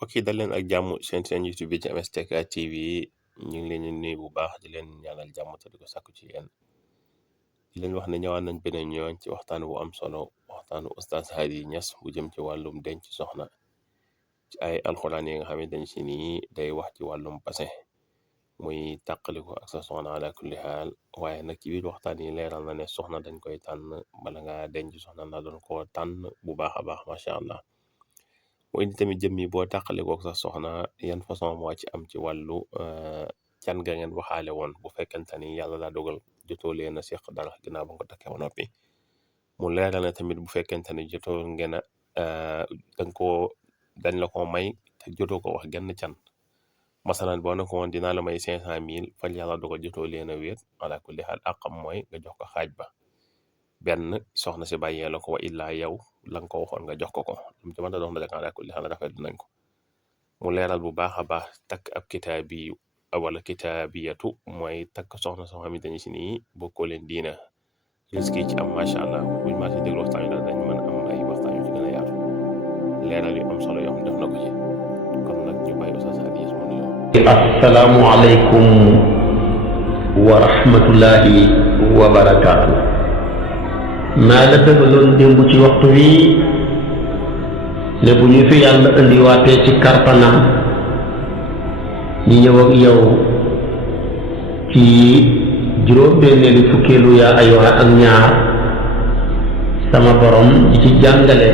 mbokk yi dal leen ak jàmm seen YouTube bi ci MSTK TV ñu ngi leen di nuyu bu baax di leen ñaanal jàmm te di ko sàkku ci yéen di leen wax ne ñëwaat nañ beneen yoon ci waxtaan bu am solo waxtaanu Oustaz Hady Niass bu jëm ci wàllum denc soxna ci ay alxuraan yi nga xamante ne si nii day wax ci wàllum passé muy tàqaliko ak sa soxna ala kulli xaal waaye nag ci biir waxtaan yi leeral na ne soxna dañ koy tànn bala nga denc soxna na doon ko tànn bu baax a baax macha allah. mu indi tamit jëmmi boo tàqalikook sa soxna yan façon moo ci am ci wàllu can ga ngeen waxaale woon bu fekkente ni yàlla daa dogal jotoo leen a seq dara ginnaaw ba nga ko takkee ba noppi mu leeral ne tamit bu fekkente ni jotoo ngeen a dañ la ko may te jotoo ko wax genn can masalan boo ne ko woon dinaa la may 500,000 fal yàlla dogal jotoo leen a wéet ala kulli xaal àqam mooy nga jox ko xaaj ba benn soxna si bàyyee la ko wa illaa yow la nga ko waxoon nga jox ko lu mu ci mën a dox na rek ala kulli xaal rafet nañ ko mu leeral bu baax a baax takk ab kitaabi wala kitaabiyatu mooy takk soxna soo xamante ni si nii bokkoo leen diina risque yi ci am macha allah buñ maa si déglu waxtaan yi daal dañ mën a am ay waxtaan yu ci gën a yaatu leeral yu am solo yoo xam def na ko ci kon nag ñu bàyyi Oustaz Hady Niass mu nuyoo. assalaamu aleykum wa rahmatullahi wa barakaatu. maa la dëggaloon démb ci waxtu wi ne bu ñu fi yàlla indiwaatee ci kartanam ñi ñëw ak yow ci juróom-benneelu fukkeelu yaa ayyuha ak ñaar sama borom di ci jàngale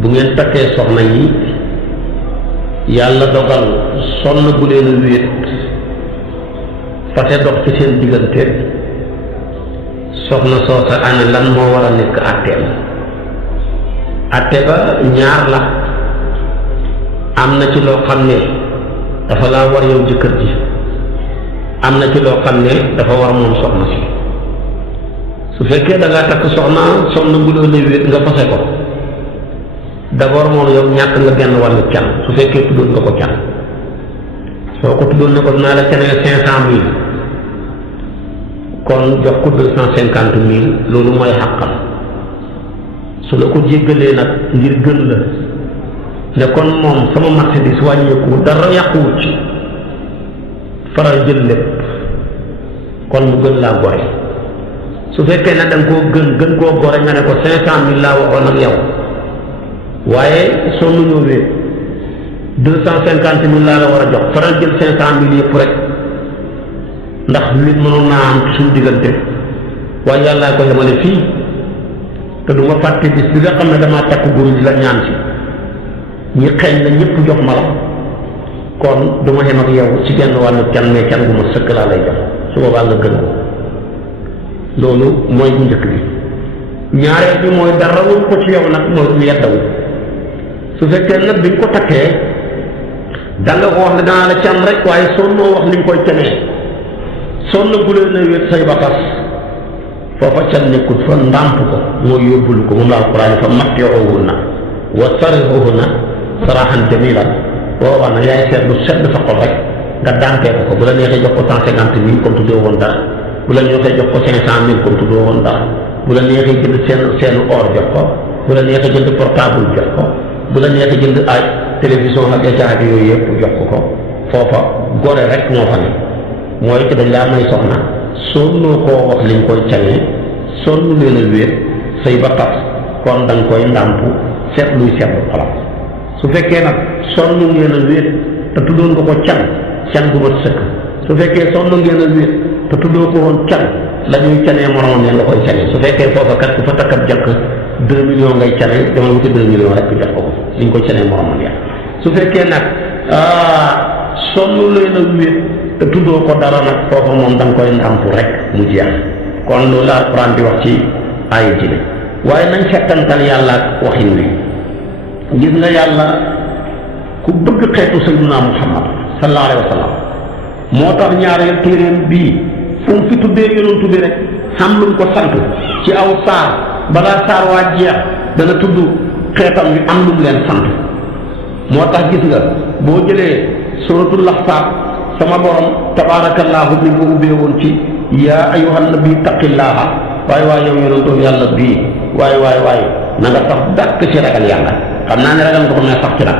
bu ngeen takkee soxna yi yàlla dogal sonn bu leen a wéet fase dox ci seen diggante soxna soosa ana lan moo war a nekk àtteem àtte ba ñaar la am na ci loo xam ne dafa laa war yow jëkkër ji am na ci loo xam ne dafa war moom soxna si su fekkee da ngaa takk soxna bu doon wéet nga fase ko d'abord moom yow ñàkk nga genn wàllu can su fekkee tuddoon nga ko can soo ko tuddoon ne ko dinaa la canee 500,000 kon jox ko 250,000 loolu mooy xàqam su la ko jéggalee nag ngir gën la ne kon moom sama marchandise wàññeeku dara yàquwut ci faral jël lépp kon mu gën laa gore su fekkee ne danga koo gën koo gore nga ne ko 500,000 laa waxoon ak yow waaye soo mu ñëwee 250,000 laa la war a jox faral jël 500,000 yëpp rek ndax nit mënoon naa am suñu diggante waaye yàllaa ko yemale fii te du ma fàtte bis bi nga xam ne damaa takk góor di la ñaan si ñi xeeñ la ñëpp jox ma la kon du ma xem ak yow ci genn wàllu can mais can gu ma sëkk laa lay jox su boobaa nga gën ko loolu mooy bu njëkk bi ñaareel bi mooy dara wul ko ci yow nag mooy du yeddawu su fekkee nag bi nga ko takkee danga ko wax ne danaa la can rek waaye soo noo wax ni nga koy canee soo na gulee na wéet say batas foofa can nekkut fa ndàmp ko mooy yóbbulu ko moom la alquran fa matti'uhunna wa sarrihuhunna sarahan jamilan boo wax na yaay seet lu sedd sa xol rek nga dànkee ko bu la neexee jox ko 150,000 comme tuddoo woon dara bu la neexee jox ko 500,000 comme tuddoo woon dara bu la neexee jënd seenu or jox ko bu la neexee jënd portable jox ko bu la neexee jënd ay télévision ak écran yooyu yëpp jox ko foofa gore rek moo fa ne mooy que dañ laa may soxna soo koo wax liñ koy canee sonn leen a wéet say ba tas kon da nga koy ndàmp seet luy seet xolam su fekkee nag sonn ngeen a wéet te tuddoon nga ko can gu mat sëkk su fekkee sonn ngeen a wéet te tuddoo ko woon can la ñuy canee moromam leen la koy canee su fekkee foofa kat ku fa takkat jànk 2 millions ngay canee dama wuti 2 millions rek jox ko liñ koy canee moromam leen su fekkee nag sonn leen a wéet te tuddoo ko dara nag foofa moom da nga koy ndàmp rek mu jeex kon loolu la Alxuraan di wax ci aaya ji waaye nañ settantal yàlla ak waxin wi gis nga yàlla ku bëgg xeetu Sayyiduna Muhammad sallallahu alayhi wa sallam moo tax ñaareel téeréem bii fu mu fi tuddee yonantu bi rek xam luñ ko sant ci aw saar balaa saar waa jeex dana tudd xeetam wi am lu mu leen sant moo tax gis nga boo jëlee suratul Ahzab sama borom tabaarakallaahu bi nga ubbee woon ci yaa ayyuhan nabi taqillaaha waaye yow yonantu yàlla bii waaye na nga sax dàkk ci ragal yàlla xam naa ne ragal nga ko mais sax ci nag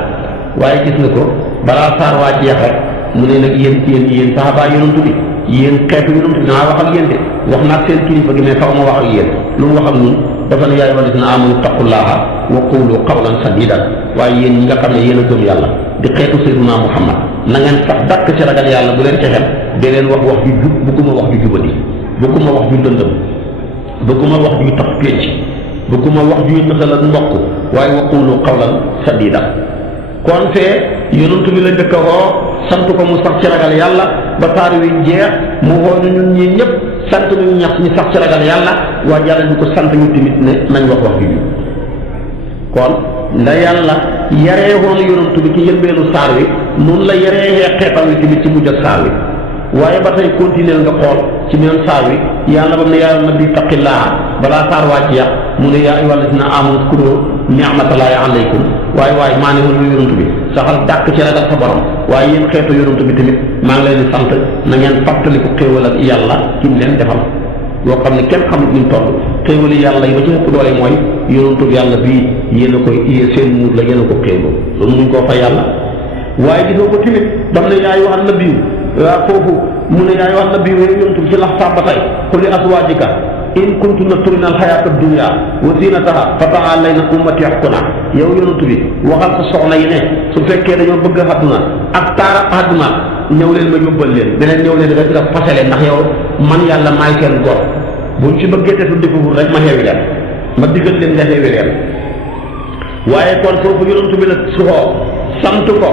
waaye gis nga ko balaa saar waa jeex rek mu ne nag yéen saxaaba yonent bi yéen xeetu yonent bi danaa wax ak yéen de wax naa seen kilifa gi mais faw ma wax ak yéen lu mu wax ak ñun dafa ne yaa ayyuhal lazina aamanu taqullaaha wa qulu qawlan sadiidan waaye yéen ñi nga xam ne yéen a gëm yàlla di xeetu Seydunaa Muhammad na ngeen sax dàkk ci ragal yàlla bu leen ci xel de leen wax wax ju jub bëgguma wax ju jubadi bëgguma wax ju dëndëm bëgguma wax juy tax pénc bëgguma wax juy nëxal ak mbokk waaye wa qulu qawlan sadiidan kon fee yonent bi la njëkk a woo sant ko mu sax ci ragal yàlla ba saar wi jeex mu woo ñu ñun ñii ñëpp sant ñu ñax ñu sax ci ragal yàlla waa yàlla ñu ko sant ñu tamit ne nañ wax wax ju jub kon nda yàlla yaree woon yonent bi ci yëlbeenu saar wi noonu la yaree xeetam wi tamit ci mujj ak saar wi waaye ba tey continuer nga xool ci même saar wi yàlla ba mu ne yaa nabi taqillaaha balaa saar waa ci yàq mu ne yaa ayyuhal lazina aamanu uzkuru ni'matallaahi alaykum waaye maa ne woon yonent bi saxal dàkk ci ragal sa borom waaye yéen xeetu yonent bi tamit maa ngi leen di sant na ngeen fàttaliku xéewal ak yàlla ki mu leen defal yoo xam ne kenn xamut ñu toll xéewali yàlla yi ba ci ëpp doole mooy yonentu yàlla bii yéen a koy seen muur la yéen a ko xéewloo loolu muñ koo fa yàlla waaye gisoo ko tamit dam ne yaay wax na biiw waaw foofu mu ne yaay wax na biiw yonentu bi ci lax saab ba tey qul li azwaajika in kuntunna turidna al-hayaata ad-dunya wa zinataha fata'aalayna umatti'kunna yow yonentu bi waxal sa soxna yi ne su fekkee dañoo bëgg àdduna ak taara àdduna ñëw leen ma yóbbal leen beneen ñëw leen rek nga fase leen ndax yow man yàlla maay seen gor buñ ci bëggee te su defewul rek ma xeewi leen ma diggal leen nga xeewi leen waaye kon foofu yonentu bi la suxoo sant ko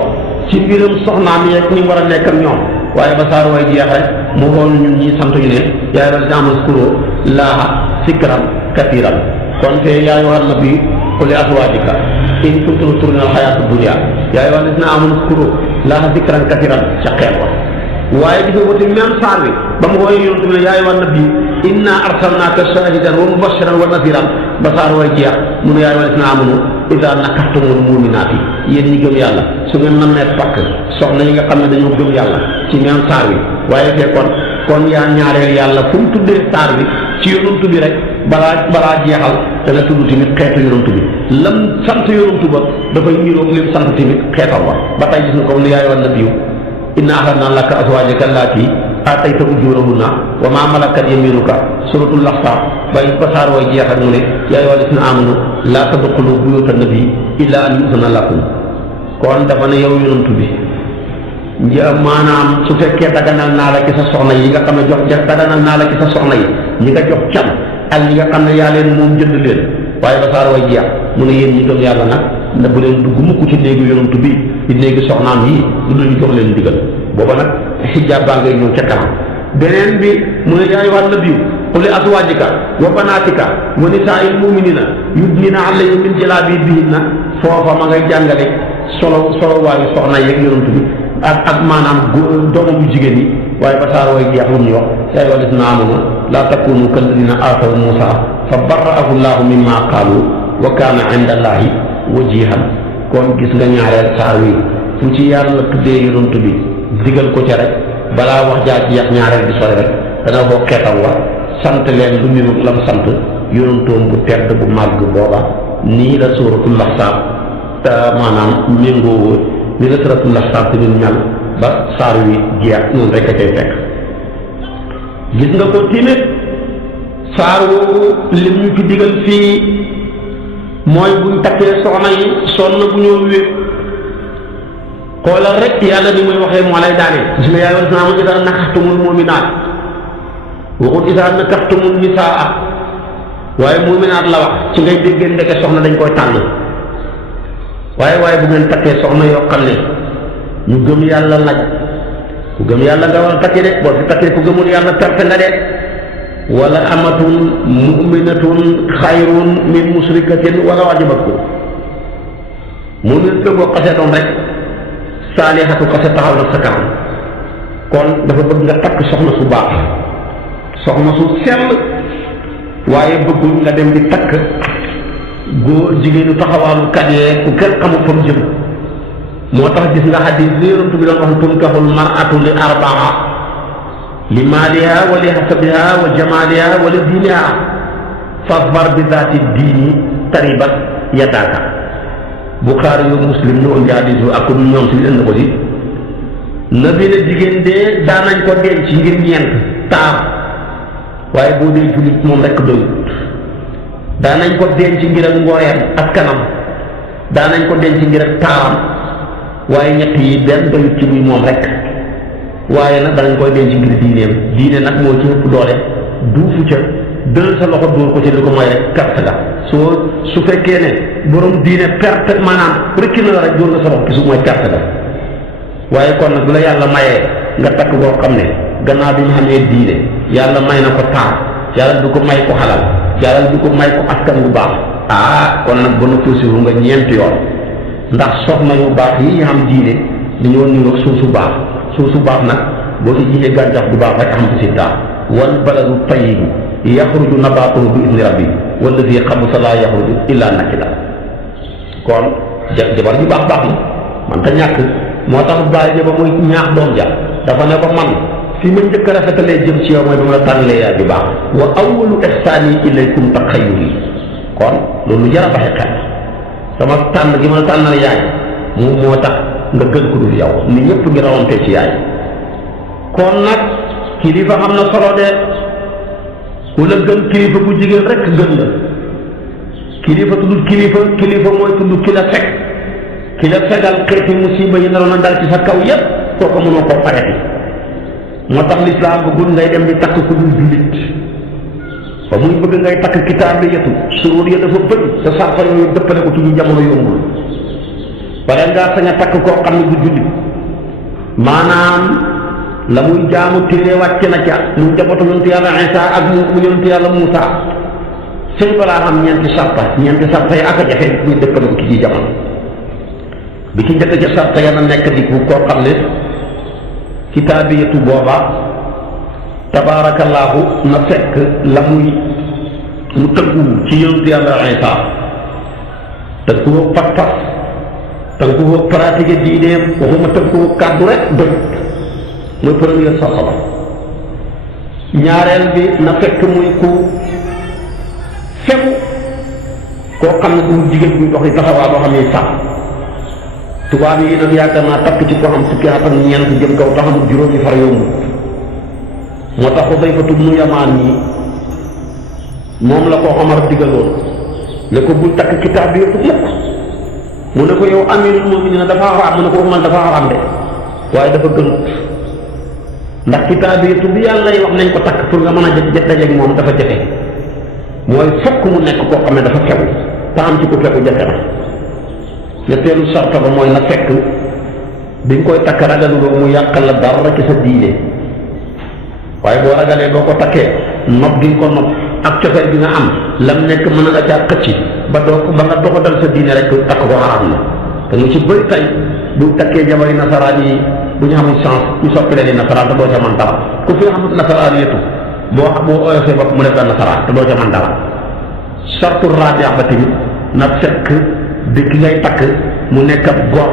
ci mbiram soxnaam yeeg ni mu war a nekk ak ñoom waaye ba saar way jeex rek mu xool ñun ñi sant ñu ne yaa ayyuhal lazina aamanu uzkuru laaha zikran kasiiran kon te yaa ayyuhan nabiyyu qul li azwaajika in kuntunna turidna al-hayaata ad-dunya yaa ayyuhal lazina aamanu uzkuru laaha zikran kasiiran ca xeet wa waaye gis nga ko ci même saar bi ba mu xoolee yonent bi ne yaa ayyuhan nabiyyu inna arsalnaaka shaahidan wa mubashiran wa nadhiran ba saar way jeex mu ne yaa ayyuhal lazina aamanu idaa nakahtumul mu'minaati yéen ñi gëm yàlla su ngeen mën nee pakk soxna yi nga xam ne dañoo gëm yàlla ci même saar bi waaye fee kon yaa ñaareel yàlla fu mu tuddee saar bi ci yonent bi rek balaa jeexal dana tudd tamit xeetu yonent bi lam sant yonent ba dafay niroog lim sant tamit xeetam ba ba tey gis nga ko ne yaa ayyuhan nabiyyu innaa ahlalnaa laka azwaajaka allaatii aatayta ujuurahunna wa maa malakat yamiinuka suuratul Ahzaab ba saar way jeexal mu ne yaa ayyuhal laziina aamanu laa tadxuluu buyuuta nabii illaa an yu'zana lakum kon dafa ne yow yonent bi maanaam su fekkee daganal naa la ci sa soxna yi nga xam ne daganal naa la ci sa soxna yi ñi nga jox can ak ñi nga xam ne yaa leen moom jënd leen waaye ba saar way jeex mu ne yéen ñi gëm yàlla nag na bu leen dugg mukk ci néegu yonent bi ci néegu soxnaam yi lu dul ñu jox leen digal booba nag xijaab baa ngay ñëw ca kanam beneen bi mu ne yaa ayyuhan nabiyyu qul li azwaajika wa banaatika wa nisaa'il mu'miniina yudniina alayhinna min jalaabiibihinna foofa ma ngay jàngale solo waayu soxna yeeg yonent bi ak maanaam doomu bu jigéen yi waaye ba saar way jeex lu mu wax yaa ayyuhal laziina aamanu laa takuunu kallaziina aazaw Muusaa fa barra'ahu llaahu mimmaa qaaluu wa kaana 'inda llaahi wajiihan kon gis nga ñaareel saar wi fu ci yàlla tuddee yonent bi digal ko ca rek balaa wax jaa jeex ñaareel bi sore rek dana ko xeetam wa sant leen lu niru lam sant yonentoom bu tedd bu màgg booba nii la suuratul Ahzaab maanaam méngoo ni la suuratul Ahzaab tamit mel ba saar wi jeex noonu rek a cay fekk gis nga ko timit saar woowu lim ñu ci digal fii mooy buñ takkee soxna yi sonn bu ñoo wéet xoolal rek yàlla ni muy waxee moo lay daane gis nga yaa ayyuhal laziina aamanu izaa nakaxtumul mu'minaat waxut izaa nakaxtumul nisaa waaye mu'minaat la wax ci ngay déggee ndeke soxna dañ koy tànn waaye bu ngeen takkee soxna yoo xam ne ñu gëm yàlla nag ku gëm yàlla nga war a takki de boo fi takkee ku gëmul yàlla perte nga de wala amatun mu'minatun xayrun min musrikatin wala ajabatkum mu'min la boo xasee doon rek saalihatu xase taxaw na sa kanam kon dafa bëgg nga takk soxna su baax soxna su sell waaye bëggul nga dem di takk góor jigéenu taxawaalu kat yee ku kenn xamul fa mu jëm moo tax gis nga xadis li yonent bi doon wax tunkaxul mar'atu li arbaa li maaliha wa li hasabiha wa jamaaliha wa li diiniha fasbar bi zaati diini taribat yadaaka Buxaari yu Muslim ñu indi hadis bi ak ñoom si indi ko si nabi ne jigéen de daanañ ko denc ngir ñeent taar waaye boo dee jullit moom rekk doyut daanañ ko denc ngir ak ngooyam ak kanam daanañ ko denc ngir ak taaram waaye ñett yi benn doyut ci muy moom rekk waaye nag danañ koy denc ngir diineem diine nag moo ci ëpp doole duufu ca dël sa loxo dóor ko ci li ko mooy rek perte ga su fekkee ne borom diine perte maanaam rëcc na la rek dóor nga sa loxo ki su mooy perte ga waaye kon nag bu la yàlla mayee nga takk boo xam ne gannaaw bi ñu xamee diine yàlla may na ko taar yàlla du ko may ko xalal yàlla du ko may ko askan bu baax kon nag ba na posiwu nga ñeenti yoon ndax soxna yu baax yi xam diine dañoo niroog suuf su baax suuf su baax nag boo ci jiyee gàncax bu baax rek am ci taar wal baladu tayyibu yaxruju nabaatuhu bi idni rabbi walladi xabusa laa yaxruju illa nakida kon jabar ju baax baax na man ta ñàkk moo tax bàyyi ja ba muy ñaax doom ja dafa ne ko man fi ma njëkk a rafetalee jëm ci yow mooy ba ma la tànnalee yaay bi baax wa awwalu ihsaani ilaykum taxayyuri kon loolu jar a baxi xel sama tànn gi ma la tànnal yaay moom moo tax nga gën ko dul yow ni ñëpp ngi rawante ci yaay kon nag kilifa xam na solo de ku la gën kilifa bu jigéen rek gën la kilifa tuddul kilifa mooy tudd ki la fekk ki la fegal xeeti musiba yi naroon a dal ci sa kaw yépp kooku mënoo koo pareti moo tax lislaam bëggul ngay dem di takk ku dul jullit ba muy bëgg ngay takk kitaab bi yetu suróor ya dafa bëri sa sarfa yooyu dëppale ko tuñu jamono yombul bare ngaa sañ a takk koo xam ne du jullit maanaam la muy jaamu téere wàcc na ca mu njabootu yonent yàlla Isa ak mu yonent yàlla Muusa sëñ balaa xam ñeenti sarta yi ak a jafe ñu dëppale ko ci jamono bi ci njëkk ca sarta ya na nekk di koo xam ne kitaabiyatu booba tabaarakallaahu na fekk la muy mu tënku ci yonent yàlla Isa tënku ko pas-pas tënku ko pratique diineem waxuma tënku ko kàddu rek doy mooy première sarta ba ñaareel bi na fekk muy ku fegu koo xam ne du jigéen buy dox di taxawaa boo xam ne sax tubaab yi nag yaakaar naa takk ci koo xam fukki at ak ñeent jëm kaw taxamul juróomi far yomb moo tax Xudayfatu bnu Yamaan yi moom la ko Omar digaloon ne ko bul takk kitaab bi yëpp mukk mu ne ko yow amirul mu'minin dafa xaraam mu ne ko man dafa xaraam de waaye dafa gënut ndax kitaab bi bi yàlla yi wax nañ ko takk pour nga mën a jët dajeeg moom dafa jafe mooy fokk mu nekk koo xam ne dafa fegu te am ci ko fegu jafe na ñetteelu sarta ba mooy na fekk bi nga koy takk ragaluloo mu yàqal la dara ci sa diine waaye boo ragalee boo ko takkee nopp gi nga ko nopp ak cofeel bi nga am lam nekk mën na la caa xëcc ba nga doxadal sa diine rek takk ko xaraam na te ñu ci bëri tey bu takkee jabari nasaraan yi bu ñu amul chance ñu soppi leen nasaraan te doo ca man dara ku fi xamut nasaraan yetu boo oyofee bopp mu def la nasaraan te doo ca man dara sartu raabiya ba tamit na fekk di ki ngay takk mu nekk ab góor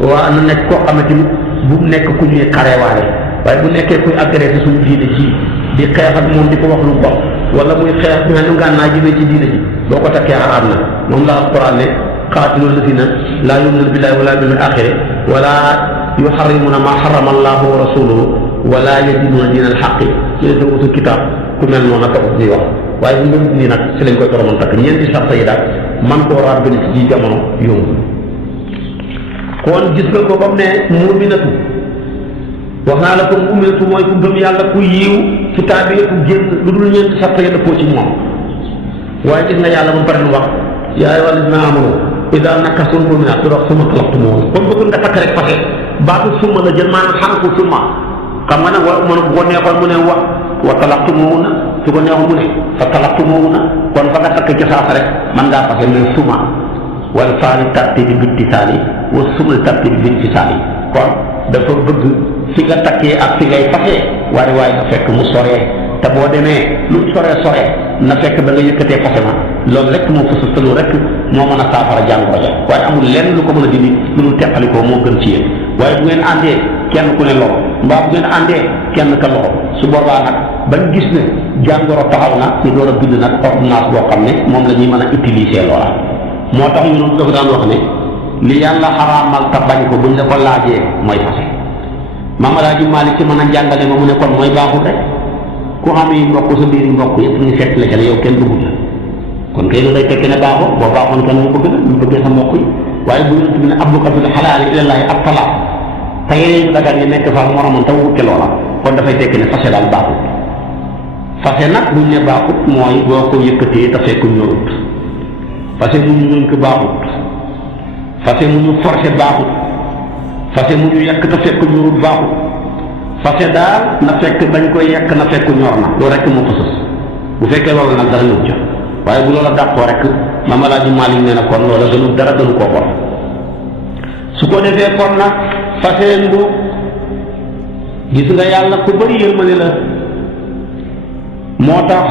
waa na nekk koo xam ne tamit bu nekk ku ñuy xareewaale waaye bu nekkee kuy agressé suñu diine ji di xeex ak moom di ko wax lu bon wala muy xeex bi nga nu ngaan naa jëmee ci diine ji boo ko takkee xaraam na moom la alquran ne qaatilu lladiina laa yu'minuuna billaahi wala bil yawmil aaxiri wala yuharrimuuna maa harrama allaahu wa rasuluhu wala yadiinuuna diina al-haqqi ñu ne utul kitaab ku mel noonu nag taxut ñuy wax waaye bu ngeen nii nag si lañ koy toromoon takk ñeenti sarta yi daal man koo raar benn ci jamono yomb kon gis nga ko ba mu ne mu'minatu wax naa la ko mu'minatu mooy ku gëm yàlla ku yiiw kitaabiyatu génn lu dul ñeenti sarta yi dëppoo ci moom waaye gis nga yàlla mu pare lu wax yaa ayyuhal laziina aamanuu idaa nakaxtumul mu'minaati summa talaqtumuuhunna kon bëggul nga takk rek fase baatu summa la jël maanaam xarafu summa xam nga nag bu ko neexoon mu ne wa talaqtumuuhunna su ko neexoon mu ne fa talaqtumuuhunna kon fa nga takk ci saasa rek man ngaa fase mais summa wal faali tartiibi bittisaali wa summa tartiibi binfisaali kon dafa bëgg fi nga takkee ak fi ngay fase waaye nga fekk mu soree te boo demee lu soree na fekk ba nga yëkkatee fase ma loolu rek moo fa sëstalu rek moo mën a saafara jàngoro ja waaye amul lenn lu ko mën a dindi lu dul teqalikoo moo gën ci yéen waaye bu ngeen àndee kenn ku ne loxo mbaa bu ngeen àndee kenn ka loxo su boobaa nag bañ gis ne jàngoro taxaw na ñu door a bind nag ordonnance boo xam ne moom la ñuy mën a utiliser loola moo tax ñu dafa daan wax ne li yàlla xaraamal te bañ ko buñ la ko laajee mooy fase Maam Alaaji Maalik ci mën a jàngale ma mu ne kon mooy baaxul rek ku xam yi mbokk sa biir mbokk yëpp ñu fekk la ca ne yow kenn dugul la kon kay lu day tekki ne baaxoo boo baaxoon kenn mu bëgg la ñu bëggee sa mbokk yi waaye bu yonent bi ne abluqatul xalaali ilallaahi ab talaaq te yeneen ñu dagan yi nekk fa moromam te wuute loola kon dafay tekki ne fase daal baaxut fase nag buñ ne baaxut mooy boo ko yëkkatee te fekk ñorut fase mu ñu ñënk baaxut fase mu ñu forcé baaxut fase mu ñu yekk te fekk ñorut baaxut fase daal na fekk dañ koy yekk na fekk ñor na loolu rek moo fa sës bu fekkee loolu nag dara ñëw ca waaye bu loola dàqoo rek Maam Alaaji Maalik nee na kon loola gënu dara gënu koo bon su ko defee kon nag fase ngu gis nga yàlla ku bëri yërmande la moo tax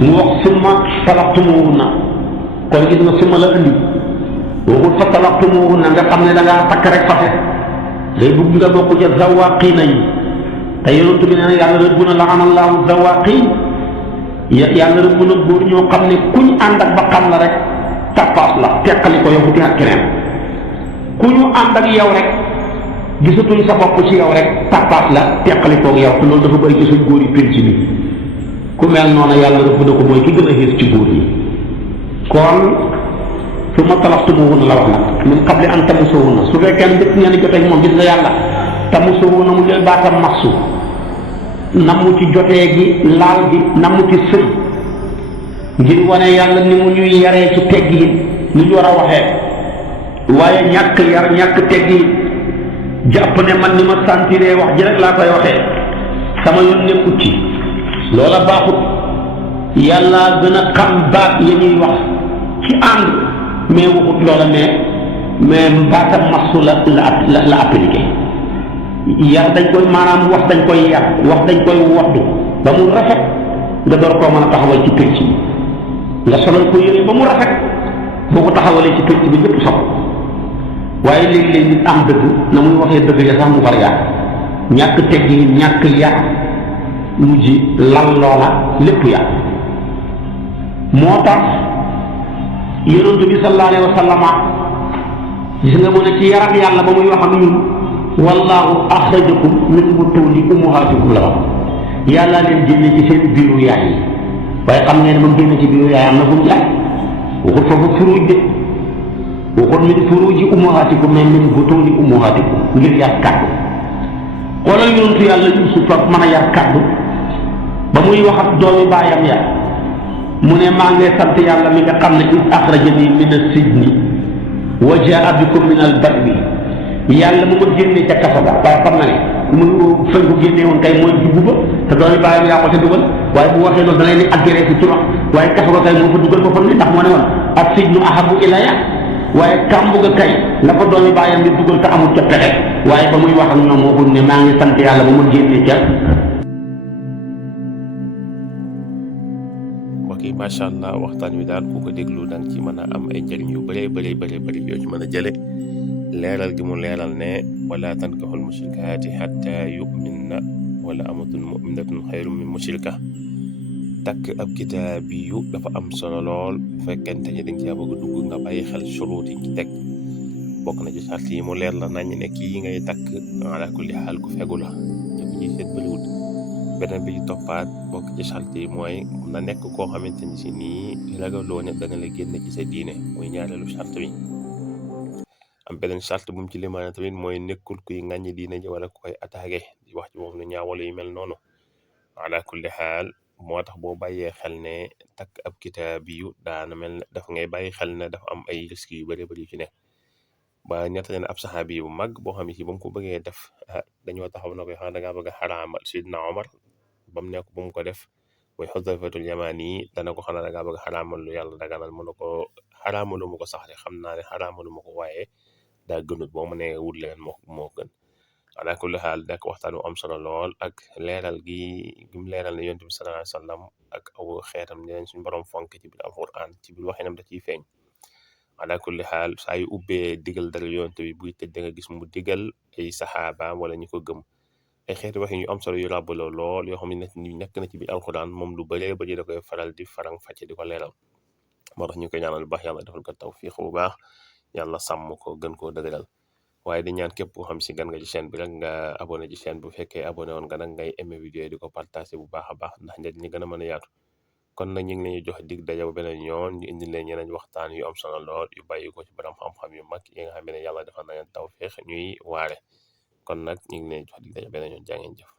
mu wax summa talaqtumuhunna kon gis nga summa la indi waxul fa talaqtumuhunna nga xam ne da ngaa takk rek fase day bugg nga bokk ca zawaaqiina yi te yonent bi nee na yàlla rëbb na la'anallaahu zawaaqiin yàlla rëbb na góor ñoo xam ne kuñ ànd ak ba xam la rek tappaas la teqali ko yow wuti ak keneen ku ñu ànd ak yow rek gisatuñ sa bopp ci yow rek tappaas la teqali koog yow te loolu dafa bëri ci suñ góor yi penc mi ku mel noonu yàlla rëbb na ko mooy ki gën a xiis ci góor yi kon su ma talaxtumuhunna la wax nag min qabli an tamassuhunna su fekkee njëkk ngeen di jotee moom gis nga yàlla tamassuhunna mu jël baatam maxsu namu ci jotee gi laal gi namu ci sëy ngir wane yàlla ni mu ñuy yaree ci teggi yi ni ñu war a waxee waaye ñàkk yar ñàkk teggi jàpp ne man ni ma sentiree wax ji rek laa koy waxee sama yoon nekkut ci loola baaxut yàlla gën a xam baat ya ñuy wax ci ànd mais waxut loola mais baatam maxsu la appliqué yar dañ koy maanaam wax dañ koy yar wax dañ koy woddu ba mu rafet nga door koo mën a taxawal ci pénc bi nga solal ko yére ba mu rafet boo ko taxawalee ci pénc bi ñëpp sopp waaye léegi-léegi nit am dëgg na muy waxee dëgg ya sax mu far yàq ñàkk teggi ñàkk yar mujj lal loola lépp yàq moo tax yonent bi sallallahu alayhi wa sallam gis nga mu ne ci yaram yàlla ba muy wax ak ñun wallaahu axrajakum min butuuni ummahaatikum la wax yàlla leen génne ci seen biiru yaay yi waaye xam ngeen ne moom génne ci biiru yaay am na fu mu jaay waxut foofu furuuj de waxut min furuuji ummahaatikum mais min butuuni ummahaatikum ngir yar kàddu xoolal yonentu yàlla Yuusuf ak mën a yar kàddu ba muy wax ak doomi baayam ya mu ne maa ngi sant yàlla mi nga xam ne is axrajani min as-sijni wa jaa bikum min al-barri yàlla mu ma génne ca kaso ba waaye xam na ne mu fañ ko génne woon kay mooy dugg ba te doomi baayam yaa ko ca dugal waaye bu waxee loolu da lay ni agressé ci wax waaye kaso ba kay moo fa dugal boppam ne ndax moo ne woon as-sijnu ahabbu ilayya waaye kàmbu ga kay la ko doomi baayam di dugal te amul ca pexe waaye ba muy wax ak ñoom waxul ne maa ngi sant yàlla ba ma génne ca. macha allah waxtaan wi daal ku ko déglu danga ci mën a am ay njëriñ yu bëree bëri yoo ci mën a jële leeral gi mu leeral ne wala tankihul mushrikaati hatta yu'minna wala amatun mu'minatun xayrun min mushrika takk ab kitaabi yu dafa am solo lool bu fekkente ni danga caa bëgg a dugg nga bàyyi xel shuruut yi ci teg bokk na ci sart yi mu leer la nañ ne kii ngay takk ala kulli xaal ku fegu la ñu ko ciy seet bëriwut beneen bi ci toppaat bokk ci sart yi mooy na nekk koo xamante ni si nii ragaloo ne danga la génn ci sa diine mooy ñaareelu sart bi am beneen sart bu mu ci limaane tamit mooy nekkul kuy ŋàññi diine ji wala ku koy attaqué di wax ci moom lu ñaawala yu mel noonu ala kulli xaal moo tax boo bàyyee xel ne takk ab kitaabi yu daana mel ne dafa ngay bàyyi xel ne dafa am ay risques yu bëri yu ci nekk ba ñett leen ab saxaabi bu mag boo xam ne si ba mu ko bëggee def dañoo taxaw na koy xam dangaa bëgg a xaraamal Sidna Omar ba mu nekk bu mu ko def mooy Xudayfatul Yamaani yi dana ko xanaa dangaa bëgg a xaraamal lu yàlla daganal mu ne ko xaraamalu ma ko sax de xam naa ne xaraamalu ma ko waaye daa gënut boo mu ne wut leen moo gën ala kulli xaal nekk waxtaan wu am solo lool ak leeral gi mu leeral ne yonent bi sallallahu alayhi wa sallam ak aw xeetam ne leen suñu borom fonk ci biir alquran ci biir waxinam da ciy feeñ ala kulli xaal saa yu ubbee digal dara yonent bi buy tëj da nga gis mu digal ay saxaabaam wala ñu ko gëm ay xeeti waxin yu am solo yu ràbbaloo lool yoo xam ne nekk na ci biir alquran moom lu bëree bëri da koy faral di farang fàcce di ko leeral moo tax ñu koy ñaanal bu baax yàlla defal ko tawfiq bu baax yàlla sàmm ko gën koo dëgëral waaye di ñaan képp koo xam si gan nga ci chaîne bi rek nga abonné ci chaîne bu fekkee abonné woon nga nag ngay aimé vidéo yi di ko partagé bu baax a baax ndax njëriñ ñi gën a mën a yaatu kon nag ñu ngi leen di jox dig daje ba beneen yoon ñu indi leen ñeneen waxtaan yu am solo lool yu bàyyi ko ci borom xam-xam yu mag yi nga xam ne yàlla defal na leen tawfeex ñuy waare kon nag ñu ngi leen di jox dig daje beneen yoon jaa ngeen jëf